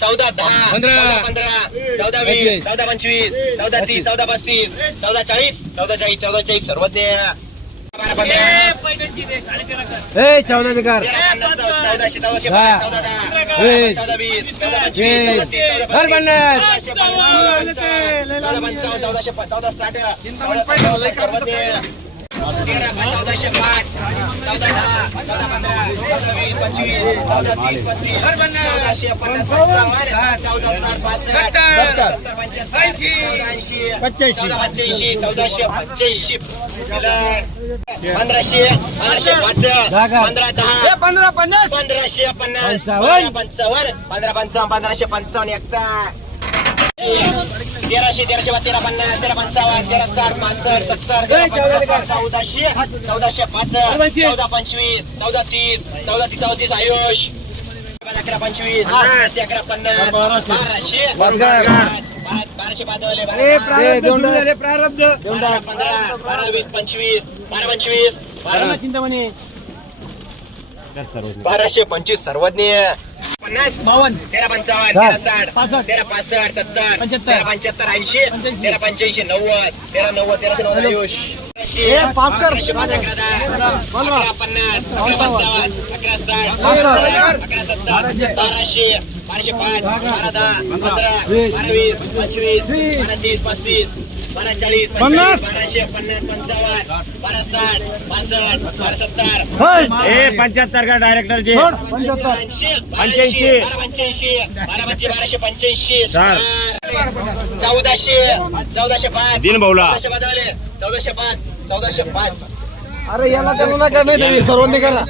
चौदा दहा पंधरा. पंधरा चौदा वीस चौदा पंचवीस चौदा तीस चौदा पस्तीस चौदा चाळीस चौदा चाळीस चौदा चाळीस सर्व ते बारा पंधरा चौदा चौदा चौदा. चौदा वीस चौदा पंचवीस. चौदाशे चौदा साठ पाच चौदाशे पाच चौदा दहा चौदा पंधरा चौदा वीस पंचवीस चौदा तीस पस्तीस चौदाशे पन्नास पंचावन्न चौदा साठ पासष्ट सत्तर पंच्याहत्तर चौदा ऐंशी चौदा पंच्याऐंशी चौदाशे पंच्याऐंशी. पंधराशे पंधराशे पाच पंधरा दहा. पंधरा पन्नास. पंधराशे पन्नास. पंचावन्न. पंधरा पंचावन्न. पंधरा पंचावन्न पंधराशे पंचावन्न एकता. तेराशे तेराशे बा तेरा पन्नास तेरा पंचावन्न तेरा साठ पासष्ट सत्तर चौदाशे चौदाशे पाच चौदा पंचवीस चौदा तीस चौदा तीस चौतीस आयुष. अकरा पंचवीस ते अकरा पन्नास बाराशे. बारा- बाराशे बारा पंधरा बारा वीस पंचवीस बारा पंचवीस चिंतामणी. बाराशे पंचवीस सर्वज्ञ. पन्नास बावन्न. तेरा पंचावन्न तेरा साठ पासष्ट. तेरा पासष्ट सत्तर पंच्याहत्तर. तेरा पंच्याहत्तर ऐंशी पंच्याऐंशी. तेरा पंच्याऐंशी नव्वद तेरा नव्वद तेराशे नव्वद आयुष. पाच अकरा दहा. अकरा पन्नास अकरा पंचावन्न अकरा साठ अकरा सत्तर बाराशे. बाराशे पाच बारा दहा पंधरा. बारा वीस पंचवीस बारा तीस पस्तीस बारा चाळीस बाराशे पन्नास पंचावन्न बारा साठ पासष्ट बारा सत्तर पंच्याहत्तर का डायरेक्टरचे ऐंशी, पंच्याऐंशी. पंच्याऐंशी. बारा पंचे बाराशे पंच्याऐंशी. चौदाशे चौदाशे पाच. दिन भाऊला. चौदाशे पाच. चौदाशे पाच. चौदाशे पाच. अरे याला करू नका नाही तुम्ही सर्वांनी करा.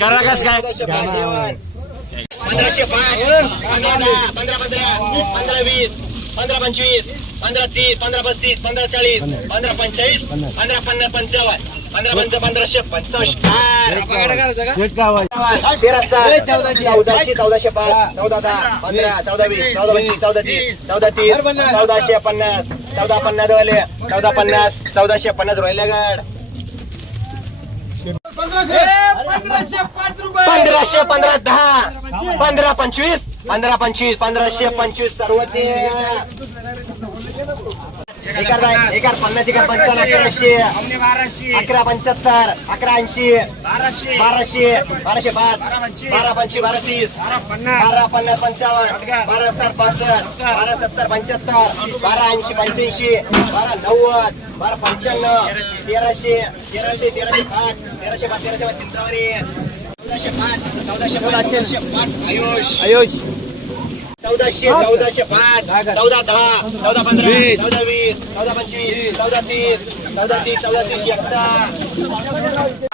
करा कस काय? चौदाशे पाच. जेवण. पंधराशे पाच. पंधरा दहा पंधरा पंधरा. पंधरा वीस. पंधरा पंचवीस. पंधरा तीस पंधरा पस्तीस पंधरा चाळीस पंधरा. पंचेचाळीस पंधरा. पन्नास पंचावन्न पंधरा पंच पंधराशे चौदाशे चौदाशे पाच चौदा दहा पंधरा चौदा वीस चौदा पंचवीस चौदा तीस चौदा तीस चौदाशे पन्नास चौदा पन्नास वाले चौदा पन्नास चौदाशे पन्नास रोयला गाड. पंधराशे पंधरा दहा पंधरा पंचवीस. पंधरा पंचवीस पंधराशे पंचवीस सर्व ते एकार पन्नास एकार पंचावन्न अकराशे. अकरा पंच्याहत्तर अकरा ऐंशी. बाराशे बाराशे पाच. बारा पंचवीस बारा तीस. बारा पन्नास पंचावन्न. बारा सत्तर पासष्ट. बारा सत्तर पंच्याहत्तर. बारा ऐंशी पंच्याऐंशी. बारा नव्वद. बारा पंच्याण्णव. तेराशे तेराशे तेराशे पाच तेराशे पाच तेराशे पाच चिंतावणी आयुष. चौदाशे चौदाशे पाच चौदा दहा चौदा पंधरा चौदा वीस चौदा पंचवीस चौदा तीस चौदा तीस चौदा तीस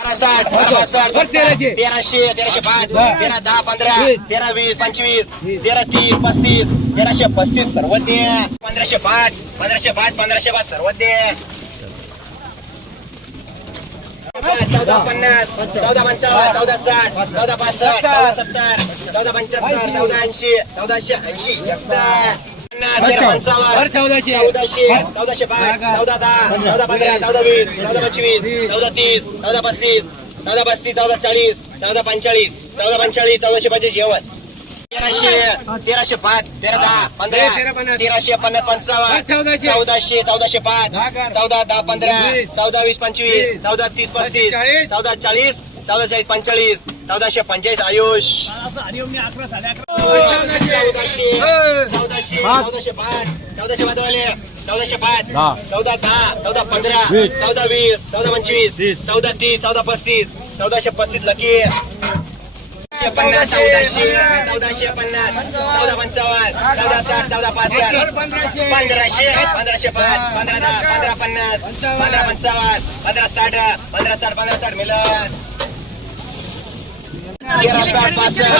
पासष्ट तेराशे. तेराशे पाच तेरा दहा पंधरा तेरा वीस पंचवीस तेरा तीस पस्तीस तेराशे पस्तीस सर्व ते पंधराशे पाच पंधराशे पाच पंधराशे पाच सर्व ते चौदा पन्नास चौदा पंचावन्न चौदा साठ चौदा पासष्ट चौदा सत्तर चौदा पंच्याहत्तर चौदा ऐंशी चौदाशे ऐंशी पन्नास तेरा पंचावन्न चौदाशे चौदाशे चौदाशे पाच चौदा दहा चौदा पंधरा चौदा वीस चौदा पंचवीस चौदा तीस चौदा पस्तीस चौदा पस्तीस चौदा चाळीस चौदा पंचाळीस चौदा पंचाळीस चौदाशे पंचवीस जेवण तेराशे तेराशे पाच तेरा दहा पंधरा तेराशे पन्नास. पंचावन्न चौदाशे. चौदाशे पाच चौदा दहा पंधरा चौदा वीस पंचवीस चौदा तीस पस्तीस चौदा चाळीस चौदा चाळीस पंचाळीस चौदाशे पंचेचाळीस आयुष. चौदाशे. चौदाशे चौदाशे पाच चौदाशे पाच वाले चौदाशे पाच चौदा दहा चौदा पंधरा चौदा वीस चौदा पंचवीस चौदा तीस चौदा पस्तीस चौदाशे पस्तीस लकी. चौदाशे पन्नास चौदाशे चौदाशे पन्नास चौदा पंचावन्न चौदा साठ चौदा पासष्ट पंधराशे पंधराशे पाच पंधरा दहा पंधरा पन्नास पंधरा पंचावन्न पंधरा साठ पंधरा साठ पंधरा साठ मिलन तेरा साठ पासष्ट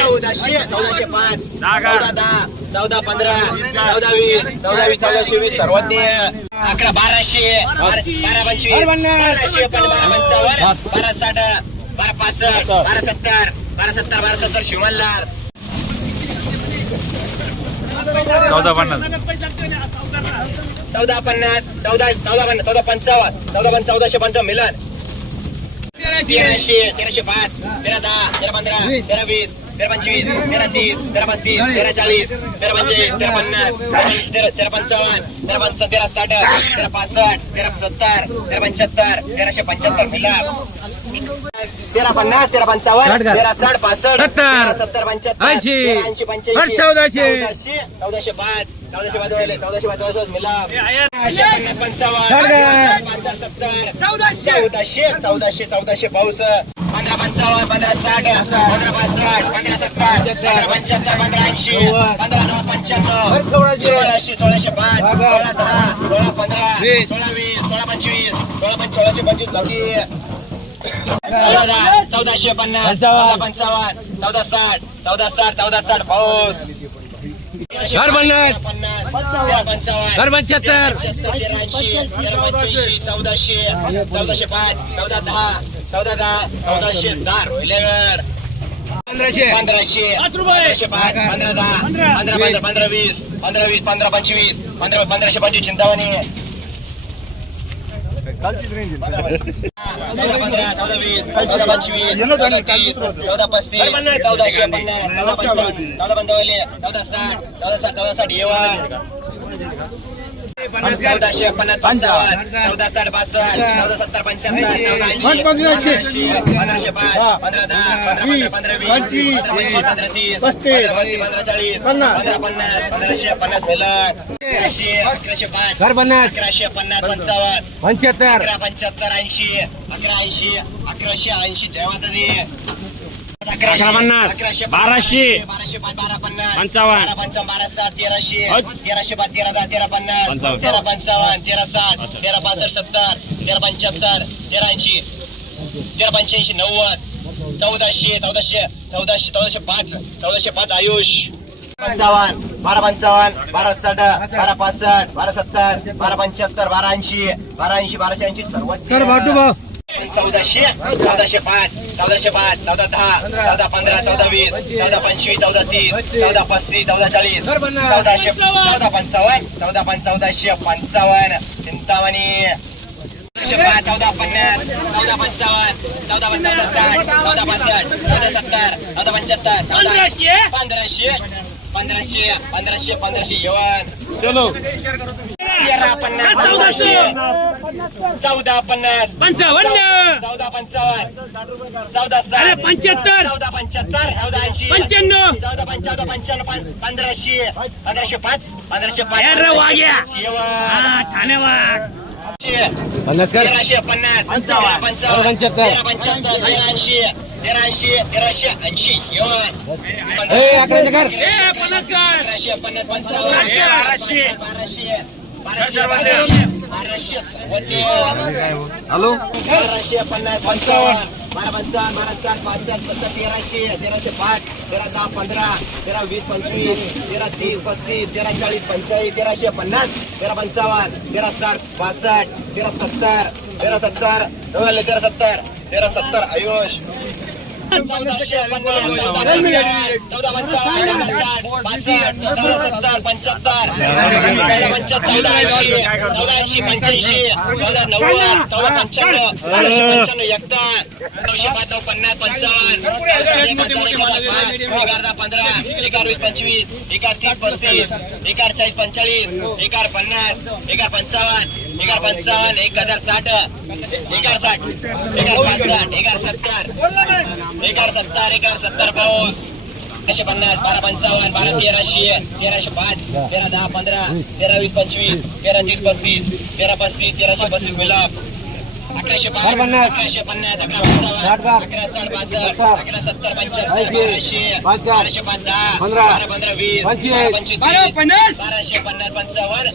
चौदाशे चौदाशे पाच चौदा दहा चौदा पंधरा चौदा वीस चौदा वीस चौदाशे वीस सर्वज्ञ अकरा बाराशे बारा बारा पंचवीस बाराशे पण बारा पंचावन्न बारा साठ बारा पासष्ट बारा सत्तर. बारा सत्तर बारा सत्तर शिवमल्लार चौदा पन्नास. चौदा पन्नास चौदा चौदा पन्नास चौदा पंचावन्न चौदा पन्नास चौदाशे पंचावन्न मिलन. तेराशे तेराशे पाच तेरा दहा तेरा पंधरा तेरा वीस तेरा पंचवीस तेरा तीस तेरा पस्तीस तेरा चाळीस तेरा पंचवीस तेरा पन्नास तेरा तेरा पंचावन्न तेरा पंच तेरा साठ तेरा पासष्ट तेरा सत्तर तेरा पंच्याहत्तर तेराशे पंच्याहत्तर मिलन. तेरा पन्नास तेरा पंचावन्न तेरा साठ पासष्ट तेरा सत्तर पंच्याहत्तर ऐंशी. पंच्याऐंशी चौदाशे. चौदाशे चौदाशे पाच चौदाशे वाजवले चौदाशे वाजवले मिलाप पन्नास पंचावन्न पासष्ट सत्तर चौदाशे. चौदाशे चौदाशे पाऊस. पंधरा पंचावन्न पंधरा साठ पंधरा पासष्ट पंधरा सत्तर पंधरा पंच्याहत्तर पंधरा ऐंशी पंधरा नऊ पंच्याण्णव सोळाशे सोळाशे पाच सोळा दहा सोळा पंधरा सोळा वीस सोळा पंचवीस सोळा पंच सोळाशे पंचवीस चौदाशे पन्नास चौदा पंचावन्न चौदा साठ चौदा साठ चौदा साठ पाऊस. चार पन्नास. चार पंच्याहत्तर. चौदाशे चौदाशे पाच चौदा दहा चौदा दहा चौदाशे दहा रोहिलेगर पंधराशे. पंधराशे पंधराशे पाच पंधरा दहा पंधरा. पंधरा पंधरा वीस पंधरा वीस पंधरा पंचवीस पंधरा पंधराशे पंचवीस चिंतावणी चौदा पंधरा चौदा वीस चौदा पंचवीस चौदा तीस चौदा पस्तीस चौदाशे पन्नास चौदा पंचावन्न चौदा पंचावन्न चौदा साठ चौदा साठ चौदा साठ येवन चौदा साठ बासष्ट चौदा सत्तर पंच्याहत्तर चौदा पंधरा दहा पंधरा पंधरा पंधरा वीस पंधरा तीस पंधरा चाळीस पंधरा पन्नास पंधराशे पन्नास मिलन अकराशे अकराशे पाच पन्नास अकराशे पन्नास पंचावन्न पंच्याहत्तर अकरा पंच्याहत्तर ऐंशी अकरा ऐंशी अकराशे ऐंशी जयवाद अकरा पन्नास. अकराशे बाराशे. पंचावन्न. बारा पंचावन्न बारा सात तेराशे. तेराशे पाच तेरा दहा तेरा पन्नास पंचावन्न. तेरा पंचावन्न तेरा साठ तेरा पासष्ट सत्तर तेरा पंच्याहत्तर तेरा ऐंशी तेरा पंच्याऐंशी नव्वद चौदाशे चौदाशे चौदाशे चौदाशे पाच चौदाशे पाच आयुष पंचावन्न बारा पंचावन्न बारा साठ बारा पासष्ट बारा सत्तर बारा पंच्याहत्तर बारा ऐंशी बारा ऐंशी बाराशे ऐंशी सर्वात चौदाशे चौदाशे पाच चौदाशे पाच चौदा दहा चौदा पंधरा चौदा वीस चौदा पंचवीस चौदा तीस चौदा पस्तीस चौदा चाळीस चौदाशे चौदा पंचावन्न चौदा पंच चौदाशे पंचावन्न. चिंतामणी. चौदाशे पाच चौदा पन्नास चौदा पंचावन्न चौदा पंच चौदा साठ चौदा पासष्ट चौदा सत्तर चौदा पंच्याहत्तर पंधराशे? पंधराशे पंधराशे पंधराशे पंधराशे येवन चलो. तेरा पन्नास चौदाशे चौदा पन्नास पंचावन्न चौदा पंचावन्न चौदा साठ पंच्याहत्तर चौदा पंच्याहत्तर चौदा ऐंशी पंच्याण्णव चौदा पंच्याण्णव पं- पंधराशे पंधराशे पाच पंधराशे पाच. हा ठाणेवाड पन्नास तेराशे पन्नास पंचावन्न पंच्याहत्तर. तेरा पंच्याहत्तर तेरा ऐंशी तेरा ऐंशी तेराशे ऐंशी कर. ए पन्नास पंचावन्न बाराशे. हॅलो बाराशे पन्नास पंचावन्न बारा पंचावन्न बारा साठ पासष्ट सत्तर तेराशे तेराशे पाच तेरा दहा पंधरा तेरा वीस पंचवीस तेरा तीस पस्तीस तेरा चाळीस पंचाळीस तेराशे पन्नास तेरा पंचावन्न तेरा साठ पासष्ट तेरा सत्तर तेरा सत्तर तेरा सत्तर तेरा सत्तर आयुष चौदा ऐंशी चौदा ऐंशी पंच्याऐंशी चौदा नव्वद चौदा पंच्याण्णव पंच्याण्णव एकटा नऊशे पाच पन्नास पंचावन्न पंधरा एकार पंचवीस एकार तीस पस्तीस एकार चाळीस पंचाळीस एकार पन्नास एकार पंचावन्न एगार पंचावन्न एक हजार साठ एकार साठ एकार पासष्ट एकार सत्तर एकार सत्तर एकार सत्तर पाऊस. एकशे पन्नास बारा पंचावन्न बारा तेराशे तेराशे पाच तेरा दहा पंधरा तेरा वीस पंचवीस तेरा तीस पस्तीस तेरा पस्तीस तेराशे पस्तीस मिलाप अकराशे पाच अकराशे पन्नास अकरा पंचावन्न अकरा साठ बासष्ट अकरा सत्तर पंच्याहत्तर बाराशे बाराशे पाच दहा बारा पंधरा वीस पंचवीस. पन्नास बाराशे पन्नास पंचावन्न.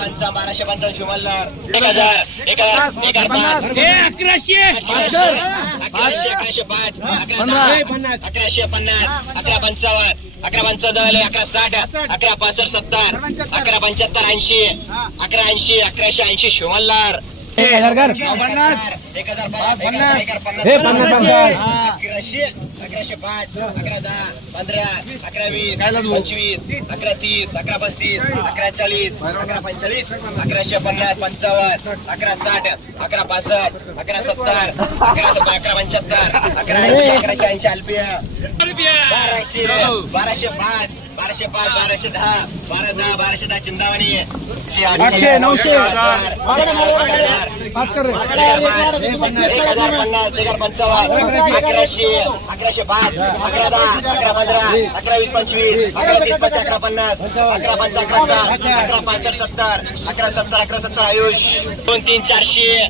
पंचावन्न बाराशे पंचावन्न शिवमल्हार. एक हजार एक हजार एक हजार पाच. ए अकराशे. अकराशे पाच. अकरा अकराशे पन्नास अकरा पंचावन्न अकरा पंचावन्न अकरा साठ अकरा पासष्ट सत्तर अकरा पंच्याहत्तर ऐंशी अकरा ऐंशी अकराशे ऐंशी शिवमल्हार. एक हजार कर हे पन्नास अकराशे. अकराशे. पाच अकरा दहा पंधरा अकरा वीस? पंचवीस अकरा तीस अकरा पस्तीस अकरा चाळीस अकरा पंचेचाळीस अकराशे पन्नास पंचावन्न अकरा साठ अकरा पासष्ट अकरा सत्तर अकरा सत्तर अकरा पंच्याहत्तर अकरा ऐंशी अकराशे ऐंशी अल्पिया बाराशे बाराशे पाच बाराशे पाच बाराशे दहा बारा दहा बाराशे दहा चिंतावणी आठशे नऊशे एक हजार पन्नास एक हजार पंचावन्न अकराशे अकराशे पाच अकरा दहा अकरा पंधरा अकरा वीस पंचवीस अकरा तीस पस्तीस अकरा पन्नास अकरा पंच अकरा अकरा पासष्ट सत्तर अकरा सत्तर अकरा सत्तर आयुष दोन तीन चारशे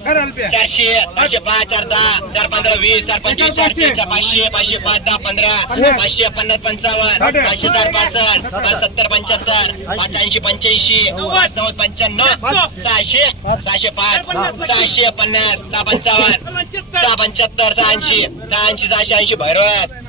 चारशे पाचशे पाच चार दहा चार पंधरा वीस चार पंचवीस चार तीन चार पाचशे पाचशे पाच दहा पंधरा पाचशे पन्नास पंचावन्न पाचशे साठ पासष्ट पाच सत्तर. पंच्याहत्तर पाच ऐंशी पंच्याऐंशी पाच नव्वद पंच्याण्णव सहाशे सहाशे पाच सहाशे पन्नास सहा पंचावन्न सहा पंच्याहत्तर सहा ऐंशी सहा ऐंशी सहाशे ऐंशी भैरवत